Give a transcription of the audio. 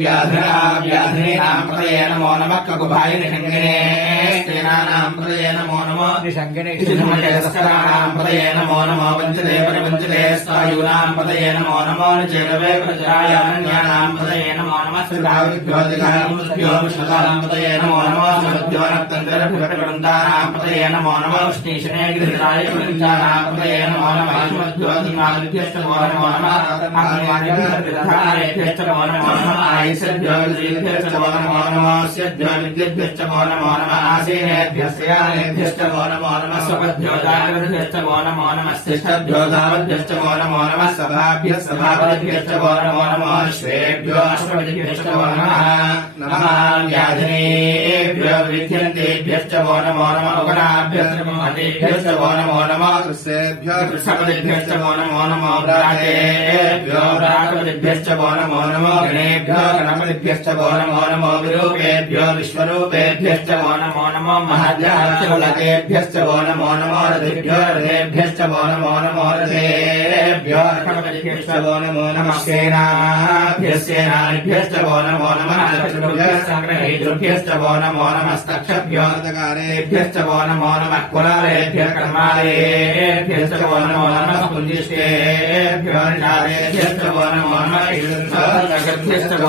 व्याधृणाव्याधृणाम्प्रदये नमो नमः ककुभाय निषङ्गिने सेनानाम्प्रदये नमो नमो निषङ्गिने పదయే నమో నమో పంచదే ప్రపంచదే స్థాయూనాం పదయే నమో నమో చేరవే ప్రచరాయాణ్యానాం పదయే నమో నమస్కారం పదయే నమో నమో సమద్యోనత్తంతరభివృందానాం పదయే నమో నమో విష్ణీశనే గిరిరాయ వృందానాం పదయే నమో నమో नमः स्यभ्यो विद्येभ्यश्च नमो नमो नमः आसीनेभ्यश्च यानेभ्यश्च नमो नमो नमः स्वपद्भ्यो दानभ्यश्च नमो नमो नमः शिष्टभ्यो दावद्भ्यश्च नमो नमो नमः सभाभ्यः सभापतिभ्यश्च नमो नमो नमः श्रेभ्यो अष्टपतिभ्यश्च नमो नमः नमः व्याधिनेभ्यो విద్యంతేభ్యశ్చ మో నమో నమ ఉగణాభ్యశ్చ మో నమో నమ కృష్ణేభ్యోభ్యశ్చ మో నమో నమో వ్రాతేభ్యో వ్రాతపతిభ్యశ్చ మో నమో నమో గణేభ్యో గణపతిభ్యశ్చ మో నమో నమో విరూపేభ్యో విశ్వరూపేభ్యశ్చ మో నమో నమో మహద్యాలకేభ్యశ్చ మో నమో నమో రథిభ్యో రథేభ్యశ్చ మో నమో నమో రథే नमो रथेभ्यो रथपतिभ्यश्च नमो नमो नमः सेनाभ्यश्च सेनानिभ्यश्च नमो नमो नमः संग्रहेभ्यश्च नमो नमो नमस्तक्षभ्यो रथकारेभ्यश्च नमो नमो नमः कुलालेभ्यः कर्मालेभ्यश्च नमो नमो नमः कुञ्जिष्टेभ्यो निषादेभ्यश्च नमो नमो नमः जगद्भ्यश्च